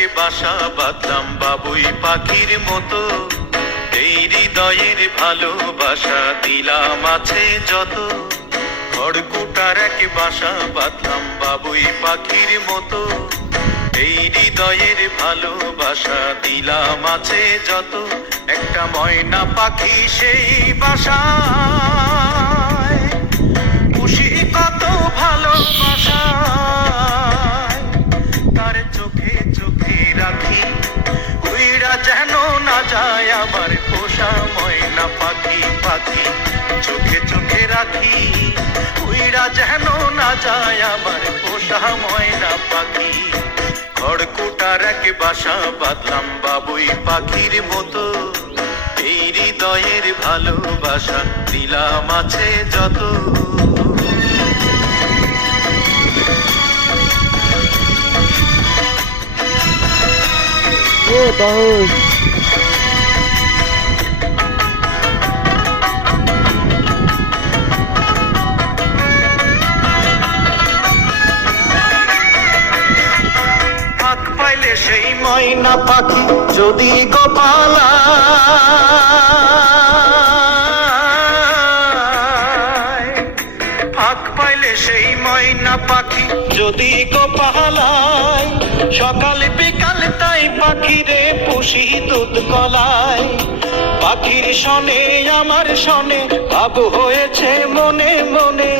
একে বাসা বাঁধলাম বাবুই পাখির মতো, এই হৃদয়ের ভালোবাসা দিলাম আছে যত। খড়কুটার একে বাসা বাঁধলাম বাবুই পাখির মতো, এই হৃদয়ের ভালোবাসা দিলাম আছে যত। একটা ময়না পাখি সেই বাসায়, খুশি কত ভালোবাসায়, তার চোখে চোখে রাখি, উইরা যেন না যায় আমার পোষা ময়না পাখি। পাখি চোখে চোখে রাখি, উইরা যেন না যায় আমার পোষা ময়না পাখি। খড়কুটার এক বাসা বাঁধলাম বাবুই পাখির মতো, এই হৃদয়ের ভালোবাসা দিলাম আছে যত। ও তাহলে ফাঁক পাইলে সেই ময়না পাখি যদি গোপালা, ফাঁক পাইলে সেই ময়না পাখি যদি গোপালায়, সকাল বিকাল তাই পাখিরে পুষি দুধ কলায়। পাখির শনে আমার শনে ভাব হয়েছে মনে মনে,